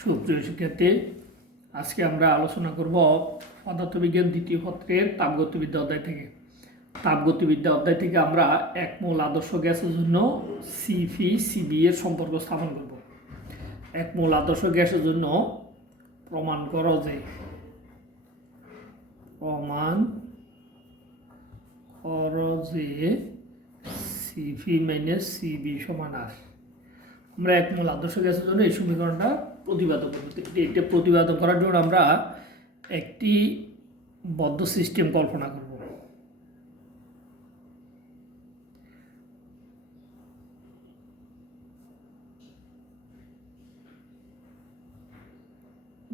সুপ্রিয় শিক্ষার্থী, আজকে আমরা আলোচনা করব পদার্থবিজ্ঞান দ্বিতীয় পত্রের তাপগতিবিদ্যা অধ্যায় থেকে। তাপগতিবিদ্যা অধ্যায় থেকে আমরা এক মোল আদর্শ গ্যাসের জন্য সিপি সিবি এর সম্পর্ক স্থাপন করব। এক মোল আদর্শ গ্যাসের জন্য প্রমাণ করো যে সিপি মাইনাস সিবি সমান আর। আমরা এক মোল আদর্শ গ্যাসের জন্য এই সমীকরণটা প্রতিপাদন করব। এটা প্রতিপাদন করার জন্য আমরা একটি বদ্ধ সিস্টেম কল্পনা করব।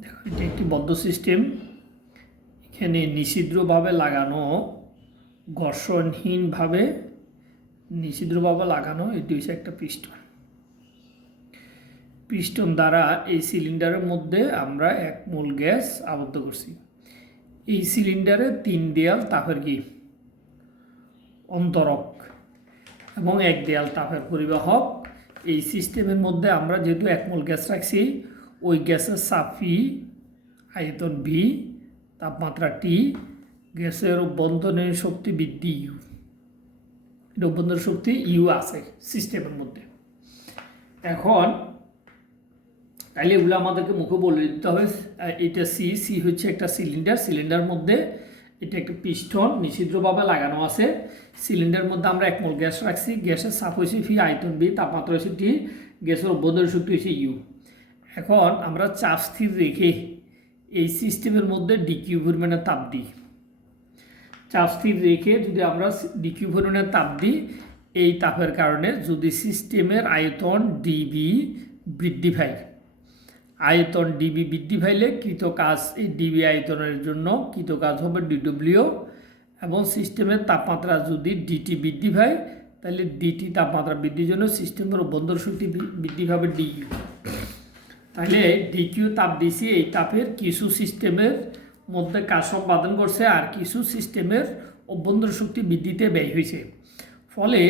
দেখো, এটা একটি বদ্ধ সিস্টেম। এখানে নিষিদ্ধভাবে লাগানো, ঘর্ষণহীনভাবে নিষিদ্ধভাবে লাগানো এটি হচ্ছে একটা পিস্টন দ্বারা এই সিলিন্ডারের মধ্যে আমরা এক মোল গ্যাস আবদ্ধ করছি। এই সিলিন্ডারে 3 দেয়াল তাপের অন্তরক এবং 1 দেয়াল তাপের পরিবাহক। এই সিস্টেমের মধ্যে আমরা যেহেতু এক মোল গ্যাস রাখছি, ওই গ্যাসের চাপ পি, আয়তন ভি, তাপমাত্রা টি, গ্যাসের অভ্যন্তরীণ শক্তি বৃদ্ধি ইউ। এটা অভ্যন্তরীণ শক্তি ইউ আছে সিস্টেমের মধ্যে। এখন তাইলে এগুলো আমাদেরকে মুখে বলে দিতে হবে। এটা সি হচ্ছে একটা সিলিন্ডার মধ্যে এটা একটা পিস্টন নিষিদ্ধভাবে লাগানো আছে। সিলিন্ডার মধ্যে আমরা এক মোল গ্যাস রাখছি। গ্যাসের চাপ হয়েছে ফি, আয়তন বি, তাপমাত্রা হয়েছে টি, গ্যাসের অভ্যন্তরীণ শক্তি হয়েছে ইউ। এখন আমরা চাপ স্থির রেখে এই সিস্টেমের মধ্যে ডিকিউ পরিমাণে তাপ দিই। চাপ স্থির রেখে যদি আমরা ডিকিউ পরিমাণে তাপ দিই, এই তাপের কারণে যদি সিস্টেমের আয়তন ডিবি বৃদ্ধি পায়, আয়তন ডিবি বৃদ্ধি পাইলে কৃত কাজ, এই ডিবি আয়তনের জন্য কৃত কাজ হবে ডিডব্লিউ, এবং সিস্টেমের তাপমাত্রা যদি ডিটি বৃদ্ধি পায় তাহলে ডিটি তাপমাত্রা বৃদ্ধির জন্য সিস্টেমের অভ্যন্তর শক্তি বৃদ্ধি পাবে ডিইউ। তাহলে ডিকিউ তাপ দিছি, এই তাপের কিছু সিস্টেমের মধ্যে কাজ সম্পাদন করছে আর কিছু সিস্টেমের অভ্যন্তর শক্তি বৃদ্ধিতে ব্যয় হয়েছে। ফলে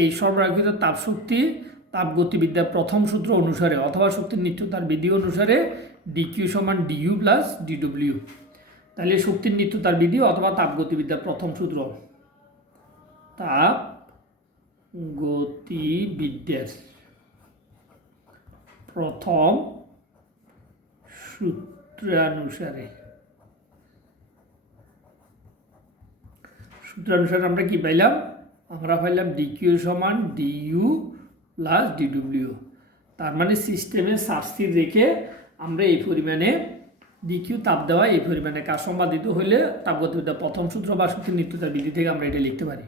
এই সরবরাহিত তাপশক্তি তাপগতিবিদ্যার প্রথম সূত্র অনুসারে অথবা শক্তির নিত্যতার বিধি অনুসারে ডিকিউ সমান ডিইউ প্লাস ডিডব্লিউ। তাহলে শক্তির নিত্যতার বিধি অথবা তাপগতিবিদ্যার প্রথম সূত্র, তাপগতিবিদ্যার প্রথম সূত্রানুসারে আমরা কি পাইলাম? আমরা পাইলাম ডিকিউ সমান ডিইউ প্লাস ডিডব্লিউ। তার মানে সিস্টেমের চাপ স্থির রেখে আমরা এই পরিমাণে ডিকিউ তাপ দেওয়া, এই পরিমাণে কাজ সম্পাদিত হলে তাপগতিবিদ্যার প্রথম সূত্র বা শক্তির নিত্যতার বিধি থেকে আমরা এটা লিখতে পারি।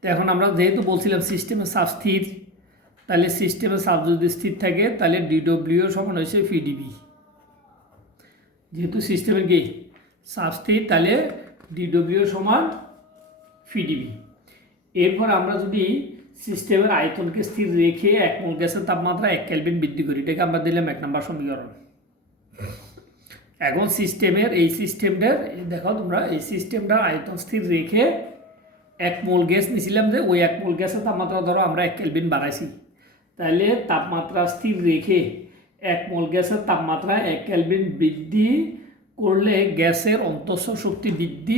তো এখন আমরা যেহেতু বলছিলাম সিস্টেমের চাপ স্থির, তাহলে সিস্টেমের চাপ যদি স্থির থাকে তাহলে ডিডব্লিউ সমান হয়েছে ফিডিবি। যেহেতু সিস্টেমের কি চাপ স্থির, তাহলে ডিডব্লিউ সমান ফিডিবি। এরপর আমরা যদি সিস্টেমের আয়তনকে স্থির রেখে এক মোল গ্যাসের তাপমাত্রা 1 কেলভিন বৃদ্ধি করি, এটাকে আমরা দিলাম 1 নম্বর সমীকরণ। এখন সিস্টেমের এই সিস্টেমটার দেখো তোমরা, এই সিস্টেমটার আয়তন স্থির রেখে 1 মোল গ্যাস নিয়েছিলাম, যে ওই 1 মোল গ্যাসের তাপমাত্রা ধরো আমরা 1 কেলভিন বাড়াইছি। তাহলে তাপমাত্রা স্থির রেখে 1 মোল গ্যাসের তাপমাত্রা 1 কেলভিন বৃদ্ধি করলে গ্যাসের অন্তঃস্থ শক্তি বৃদ্ধি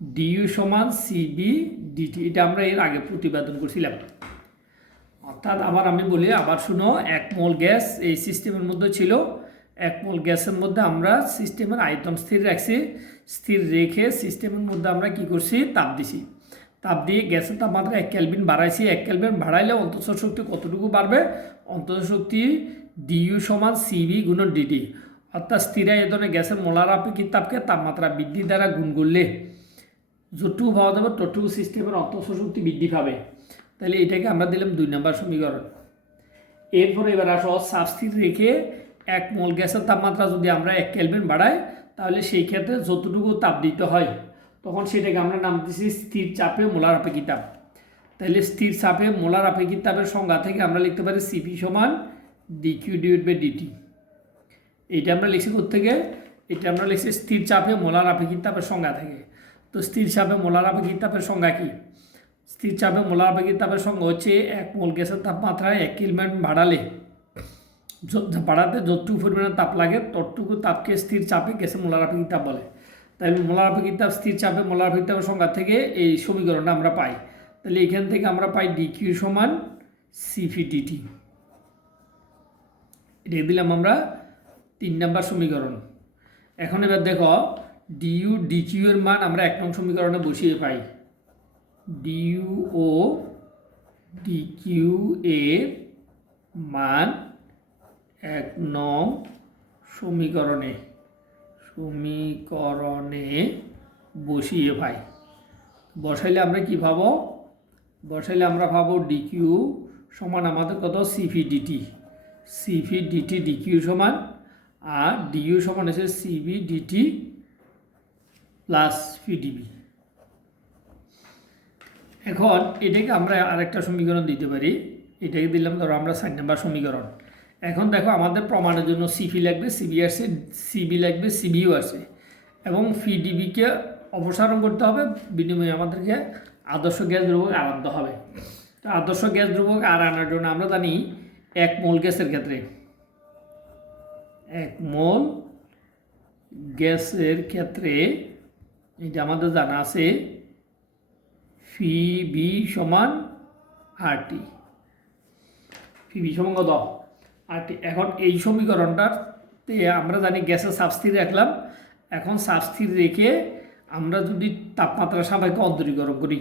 ডিইউ সমান সিবি ডিটি। এটা আমরা এর আগে প্রতিপাদন করছিলাম। অর্থাৎ আমি বলি, আবার শুনো, 1 মোল গ্যাস এই সিস্টেমের মধ্যে ছিল। 1 মোল গ্যাসের মধ্যে আমরা সিস্টেমের আয়তন স্থির রাখছি। স্থির রেখে সিস্টেমের মধ্যে আমরা কি করছি? তাপ দিছি। তাপ দিয়ে গ্যাসের তাপমাত্রা 1 কেলভিন বাড়াইছি। 1 কেলভিন বাড়াইলে অন্তঃস্থ শক্তি কতটুকু বাড়বে? অন্তঃস্থ শক্তি ডিইউ সমান সিবি গুণন ডিটি। অর্থাৎ স্থির আয়তনে গ্যাসের মোলার আপেক্ষিক তাপকে তাপমাত্রা বৃদ্ধি দ্বারা গুণ করলে যতটুকু পাওয়া যাবে ততটুকু সিস্টেমের অন্তঃস্থ শক্তি বৃদ্ধি পাবে। তাহলে এটাকে আমরা দিলাম 2 নম্বর সমীকরণ। এরপরে এবার আসো, চাপ স্থির রেখে 1 মোল গ্যাসের তাপমাত্রা যদি আমরা 1 কেলভিন বাড়াই, তাহলে সেই ক্ষেত্রে যতটুকু তাপ দিতে হয় তখন সেটাকে আমরা নাম দিচ্ছি স্থির চাপে মোলার আপেক্ষিক তাপ। তাহলে স্থির চাপে মোলার আপেক্ষিক তাপের সংজ্ঞা থেকে আমরা লিখতে পারি সিপি সমান ডিকিউ ডিভাইড বাই ডিটি। এটা আমরা লিখছি কোত্থেকে? এটা আমরা লিখছি স্থির চাপে মোলার আপেক্ষিক তাপের সংজ্ঞা থেকে। তো স্থির চাপে মোলার আপেক্ষিক তাপের সংজ্ঞা কি? স্থির চাপে মোলার আপেক্ষিক তাপের সংজ্ঞা হচ্ছে 1 মোল গ্যাসের তাপমাত্রা 1 কেলভিন বাড়ালে বাড়াতে যতটুকু পরিমাণে তাপ লাগে ততটুকু তাপকে স্থির চাপে গ্যাসের মোলার আপেক্ষিক তাপ বলে। তাই মোলার আপেক্ষিক তাপ স্থির চাপে মোলার আপেক্ষিক তাপের সংজ্ঞা থেকে এই সমীকরণটা আমরা পাই। তাহলে এখান থেকে আমরা পাই ডিকিউ সমান সিভি ডিটি। এটা দিলাম আমরা 3 নম্বর সমীকরণ। এখন এবার দেখো ডিইউ ডিকিউ এর মান আমরা 1 নং সমীকরণে বসিয়ে পাই। ডিইউ ও ডিকিউ এর মান 1 নং সমীকরণে বসিয়ে পাই। বসাইলে আমরা কি পাবো? বসাইলে আমরা পাবো ডিকিউ সমান আমাদের কত সিভি ডিটি ডিকিউ সমান, আর ডিইউ সমান হচ্ছে সিভি ডিটি প্লাস পিডিবি। এখন এটাকে আমরা আরেকটা সমীকরণ দিতে পারি। এটাকে দিলাম ধরো আমরা 4 নম্বর সমীকরণ। এখন দেখো আমাদের প্রমাণের জন্য সিভি লাগবে, সিবি আসছে, সিবি লাগবে, সিবিও আসে, এবং পিডিবিকে অপসারণ করতে হবে, বিনিময়ে আমাদেরকে আদর্শ গ্যাস দ্রবক আনতে হবে। তো আদর্শ গ্যাস দ্রবক আর আনার জন্য আমরা জানি 1 মোল গ্যাসের ক্ষেত্রে 1 মোল গ্যাসের ক্ষেত্রে এটা আমাদের জানা আছে পিবি সমান আরটি। পিবি সমান কত? আরটি। এখন এই সমীকরণটাতে আমরা জানি গ্যাসের সাবস্থির রাখলাম। এখন সাবস্থির রেখে আমরা যদি তাপমাত্রার সাপেক্ষে অন্তরীকরণ করি,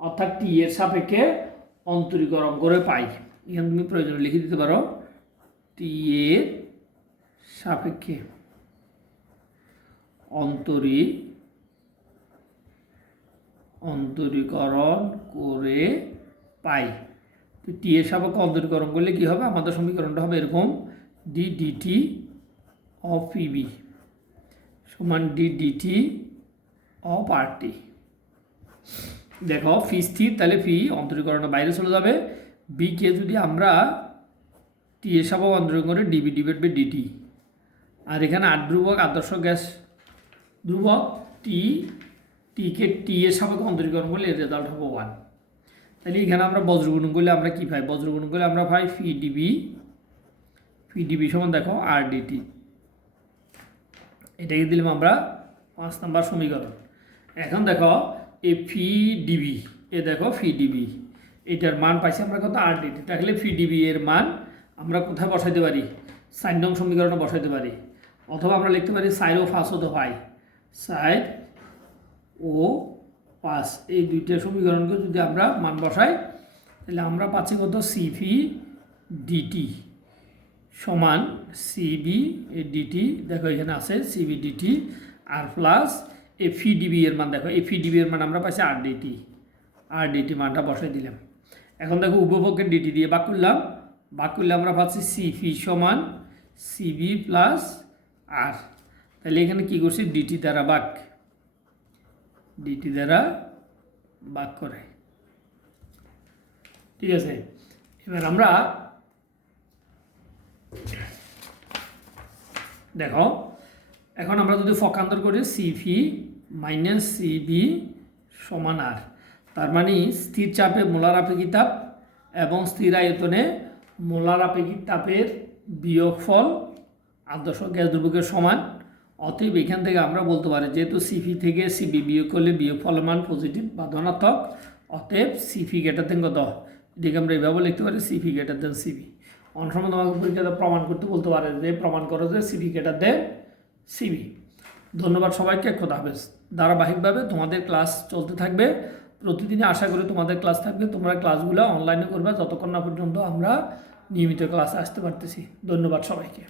অর্থাৎ টি এর সাপেক্ষে অন্তরীকরণ করে পাই। এখানে তুমি প্রয়োজনে লিখে দিতে পারো টি এর সাপেক্ষে অন্তরীকরণ করে পাই। তো টি এর সাপেক্ষে অন্তরীকরণ করলে কি হবে? আমাদের সমীকরণটা হবে এরকম, ডি ডিটি অফ পিবি সমান ডি ডিটি অফ আরটি। দেখো ফি স্থির, তাহলে ফি অন্তরীকরণের বাইরে চলে যাবে। বিকে যদি আমরা টি এর সাপেক্ষে অন্তরীকরণ করে ডিবি ডিভাইড বাই ডিটি, আর এখানে 8 ধ্রুবক আদর্শ গ্যাস ধ্রুবক টিকে টি এর সাপেক্ষে অন্তরীকরণ করলে এর রেজাল্ট হবে 1। তাহলে এখানে আমরা বজ্রগুণন করলে আমরা কি পাই? বজ্রগুণন করলে আমরা পাই পিডিবি সমান দেখো আর ডিটি। এটাকে দিলাম আমরা 5 নম্বর সমীকরণ। এখন দেখো এই পিডিবি, দেখো পিডিবি এটার মান পাইছি আমরা কত? আর ডিটি। তাহলে পিডিবি এর মান আমরা কোথায় বসাইতে পারি? 4 নং সমীকরণে বসাইতে পারি, অথবা আমরা লিখতে পারি 4 ও 5 হতে পাই। 4 ও 5 এই দুইটা সমীকরণকে যদি আমরা মান বসাই, তাহলে আমরা পাচ্ছি কত? সিভি ডিটি সমান সিবি ডিটি, দেখো এখানে আছে সিবি ডিটি, আর প্লাস এই পিডিবি এর মান, দেখো এই পিডিবি এর মান আমরা পাচ্ছি আর ডিটি মানটা বসাই দিলাম। এখন দেখো উপপক্ষে ডিটি দিয়ে ভাগ করলে আমরা পাচ্ছি সিপি সমান সিবি প্লাস আর। তাহলে এখানে কি করছি? ডিটি দ্বারা ভাগ করে। ঠিক আছে, এবার আমরা দেখো এখন আমরা যদি পক্ষান্তর করি সিপি মাইনাস সিবি সমান আর, তার মানে স্থির চাপে মোলার আপেক্ষিক তাপ এবং স্থির আয়তনে মোলার আপেক্ষিক তাপের বিয়োগফল আদর্শ গ্যাস দ্রবকের সমান। অতএব এখান থেকে আমরা বলতে পারি যেহেতু সিপি থেকে সিবি বিয়োগ করলে বিয়োগফলের মান পজিটিভ বা ধনাত্মক, অতএব সিপি গ্রেটার দেন কত? এদিকে আমরা এইভাবে লিখতে পারি সিপি গ্রেটার দেন সিবি। অনেক সময় তোমাকে পরীক্ষাতে প্রমাণ করতে বলতে পারে যে প্রমাণ করো যে সিপি গ্রেটার দেন সিবি। ধন্যবাদ সবাইকে, খোদা হাফেজ। ধারাবাহিকভাবে তোমাদের ক্লাস চলতে থাকবে, প্রতিদিনই আশা করি তোমাদের ক্লাস থাকবে। তোমরা ক্লাসগুলো অনলাইনে করবে যতক্ষণ না পর্যন্ত আমরা নিয়মিত ক্লাসে আসতে পারতেছি। ধন্যবাদ সবাইকে।